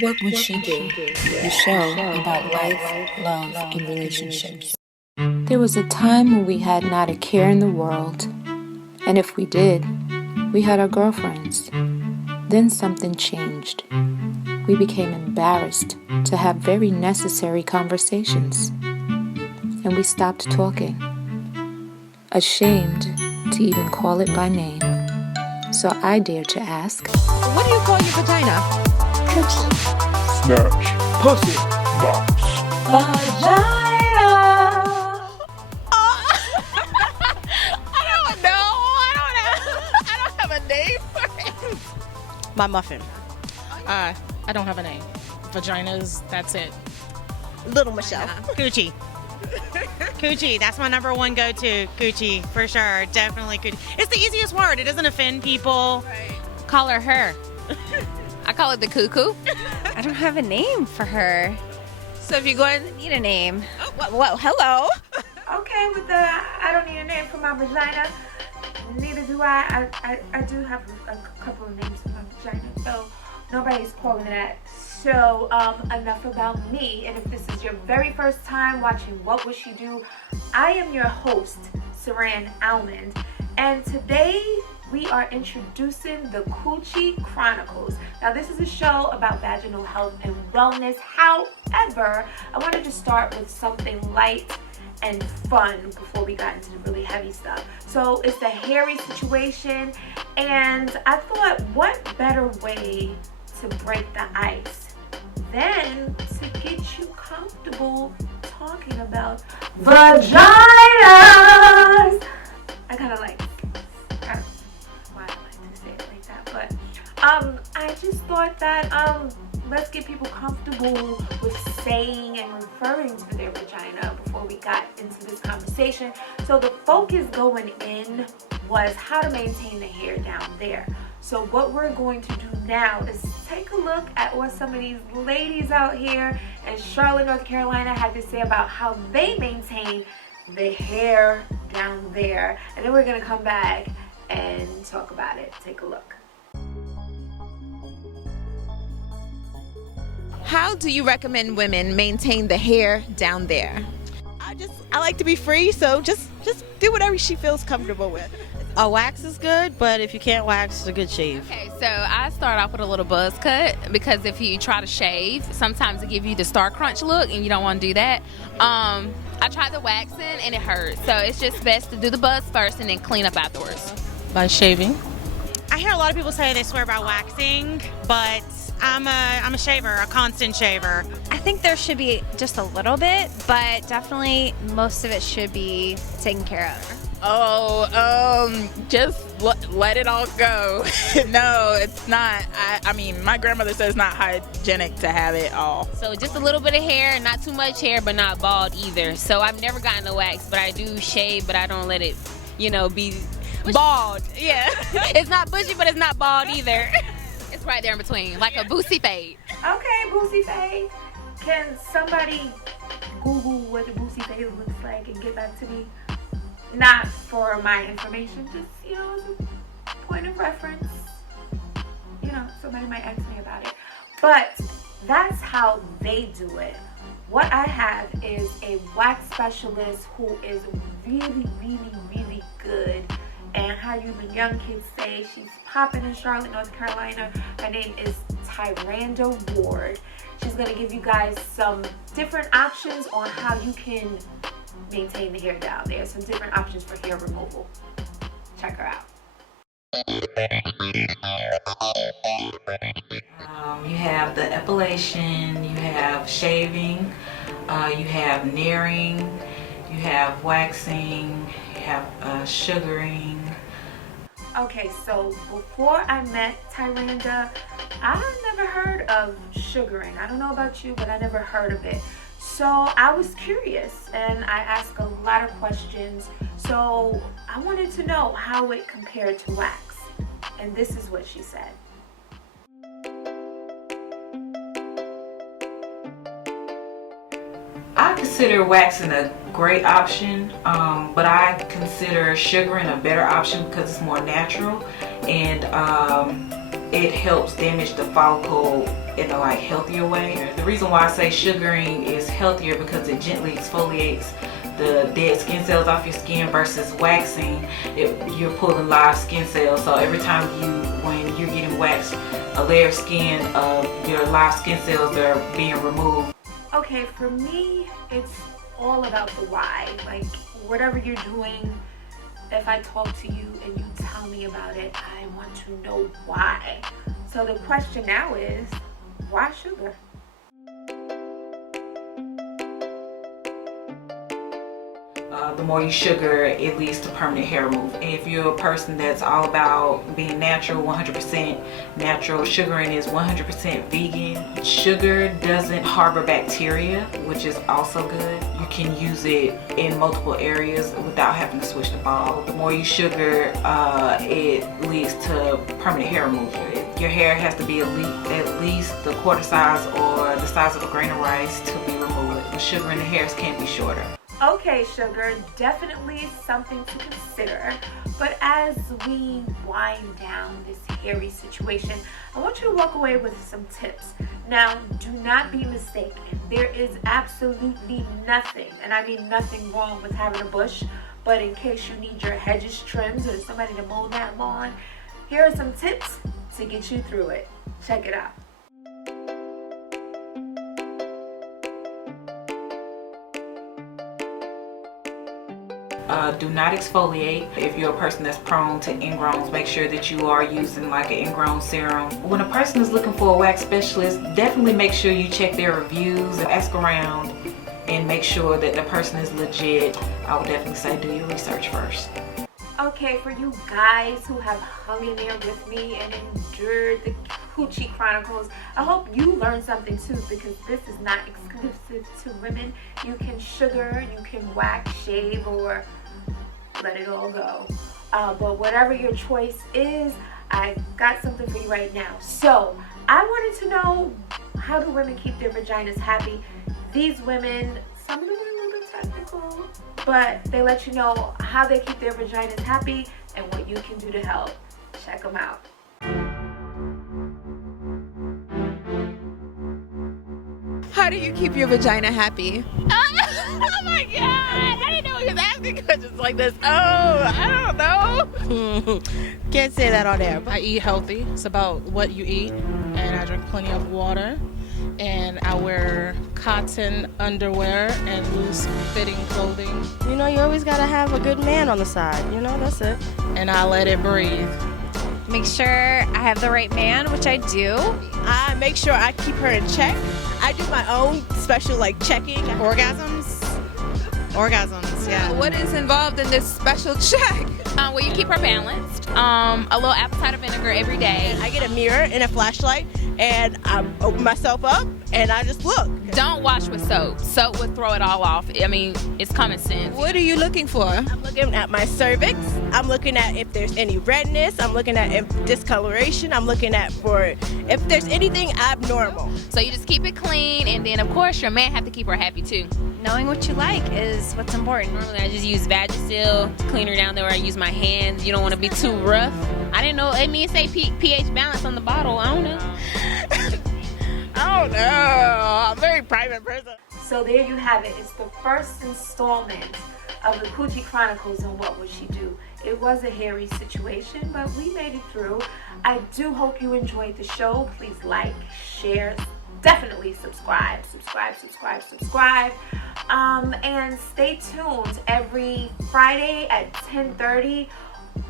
What Would She Do? The show about life, love, and relationships. There was a time when we had not a care in the world, and if we did, we had our girlfriends. Then something changed. We became embarrassed to have very necessary conversations, and we stopped talking, ashamed to even call it by name. So I dared to ask, What do you call your vagina? Coochie. Snatch. Pussy. Box. Vagina! I don't know. I don't have a name for it. My muffin. I don't have a name. Vaginas, that's it. Little Michelle. Coochie. Coochie, that's my number one go-to. Coochie, for sure. Definitely Coochie. It's the easiest word. It doesn't offend people. Call her her. I call it the cuckoo. I don't have a name for her. So if you're going, Need a name. well, hello. Okay, with the I don't need a name for my vagina. Neither do I. I do have a couple of names for my vagina, so nobody's calling that. So enough about me. And if this is your very first time watching What Would She Do, I am your host, Saran Almond, and today we are introducing the Coochie Chronicles. Now, this is a show about vaginal health and wellness. However, I wanted to start with something light and fun before we got into the really heavy stuff. So it's the hairy situation, and I thought, what better way to break the ice than to get you comfortable talking about vaginas? I kind of like, I don't know why I like to say it like that, but I just thought that let's get people comfortable with saying and referring to their vagina before we got into this conversation. So the focus going in was how to maintain the hair down there. So what we're going to do now is take a look at what some of these ladies out here in Charlotte, North Carolina had to say about how they maintain the hair down there. And then we're going to come back and talk about it. Take a look. How do you recommend women maintain the hair down there? I like to be free, so just do whatever she feels comfortable with. A wax is good, but if you can't wax, it's a good shave. Okay, so I start off with a little buzz cut because if you try to shave, sometimes it gives you the star crunch look and you don't want to do that. I tried the waxing and it hurts, so it's just best to do the buzz first and then clean up afterwards. By shaving. I hear a lot of people say they swear by waxing, but I'm a shaver, a constant shaver. I think there should be just a little bit, but definitely most of it should be taken care of. Just let it all go. No, it's not. I mean, my grandmother says it's not hygienic to have it all. So just a little bit of hair, not too much hair, but not bald either. So I've never gotten a wax, but I do shave, but I don't let it, be bald. Yeah. It's not bushy, but it's not bald either. It's right there in between, like a boosie fade. Okay, boosie fade. Can somebody Google what the boosie fade looks like and get back to me? Not for my information, just, as a point of reference. Somebody might ask me about it. But that's how they do it. What I have is a wax specialist who is really, really, really good. And how you young kids say, she's popping in Charlotte, North Carolina. Her name is Tyranda Ward. She's going to give you guys some different options on how you can maintain the hair down there. Some different options for hair removal. Check her out. You have the epilation, you have shaving, you have nearing, you have waxing, you have sugaring. Okay, so before I met Tyranda, I never heard of sugaring. I don't know about you, but I never heard of it. So I was curious and I asked a lot of questions. So I wanted to know how it compared to wax. And this is what she said. I consider waxing a great option, but I consider sugaring a better option because it's more natural and it helps damage the follicle in a like healthier way. The reason why I say sugaring is healthier because it gently exfoliates the dead skin cells off your skin versus waxing. You're pulling live skin cells, so every time when you're getting waxed, a layer of skin of your live skin cells are being removed. Okay, for me, it's all about the why. Like, whatever you're doing, if I talk to you and you tell me about it, I want to know why. So the question now is, why sugar? The more you sugar, it leads to permanent hair removal. If you're a person that's all about being natural, 100% natural, sugaring is 100% vegan. Sugar doesn't harbor bacteria, which is also good. You can use it in multiple areas without having to switch the ball. The more you sugar, it leads to permanent hair removal. Your hair has to be at least the quarter size or the size of a grain of rice to be removed. With sugar in the hairs can be shorter. Okay, sugar, definitely something to consider. But as we wind down this hairy situation, I want you to walk away with some tips. Now, do not be mistaken. There is absolutely nothing, and I mean nothing wrong with having a bush, but in case you need your hedges trimmed or somebody to mow that lawn, here are some tips to get you through it. Check it out. Do not exfoliate. If you're a person that's prone to ingrowns, make sure that you are using like an ingrown serum. When a person is looking for a wax specialist, definitely make sure you check their reviews and ask around and make sure that the person is legit. I would definitely say do your research first. Okay, for you guys who have hung in there with me and endured the Coochie Chronicles, I hope you learned something too, because this is not exclusive to women. You can sugar, you can wax, shave, or let it all go. But whatever your choice is, I got something for you right now. So I wanted to know, how do women keep their vaginas happy? These women, some of them are a little bit technical, but they let you know how they keep their vaginas happy and what you can do to help. Check them out. How do you keep your vagina happy? Oh my God! I didn't know he was asking questions like this. Oh, I don't know. Can't say that on air. I eat healthy. It's about what you eat, and I drink plenty of water, and I wear cotton underwear and loose fitting clothing. You know, you always gotta have a good man on the side. You know, that's it. And I let it breathe. Make sure I have the right man, which I do. I make sure I keep her in check. I do my own special checking. Orgasms, yeah. What is involved in this special check? Well, you keep her balanced. A little apple cider vinegar every day. I get a mirror and a flashlight, and I open myself up, and I just look. Don't wash with soap. Soap would throw it all off. I mean, it's common sense. What are you looking for? I'm looking at my cervix. I'm looking at if there's any redness. I'm looking at if discoloration. I'm looking at for if there's anything abnormal. So you just keep it clean, and then of course your man have to keep her happy too. Knowing what you like is what's important. Normally I just use Vagisil to clean her down there, or I use my hands. You don't want to be too rough. I didn't know. I mean, it say pH balance on the bottle. I don't know. I don't know. I'm a very private person. So there you have it. It's the first installment of the Coochie Chronicles and What Would She Do? It was a hairy situation, but we made it through. I do hope you enjoyed the show. Please like, share, definitely subscribe. And stay tuned every Friday at 10:30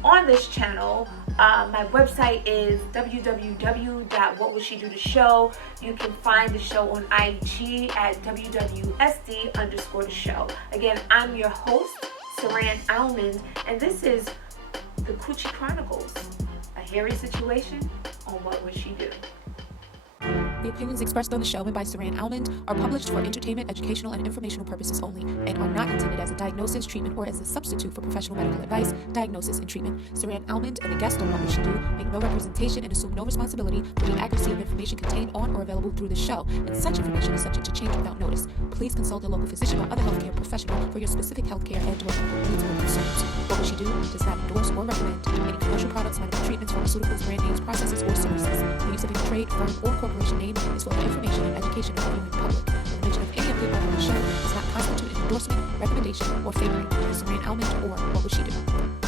on this channel. My website is www.whatwouldshedotoshow. You can find the show on IG at wwsd_the-show. Again, I'm your host, Saran Almond, and this is the Coochie Chronicles, a hairy situation on What Would She Do? The opinions expressed on the show and by Saran Almond are published for entertainment, educational, and informational purposes only, and are not intended as a diagnosis, treatment, or as a substitute for professional medical advice, diagnosis, and treatment. Saran Almond and the guests on What Would She Do make no representation and assume no responsibility for the accuracy of information contained on or available through the show, and such information is subject to change without notice. Please consult a local physician or other healthcare professional for your specific healthcare and or medical needs or concerns. What Would She Do does not endorse or recommend any commercial products, medical treatments, pharmaceuticals, brand names, processes, or services. trade, firm, or corporation name is for information and education of the viewing public. The mention of any of the above on the show does not constitute an endorsement, recommendation, or favoring Ms. Rand Almond or What Would She Do?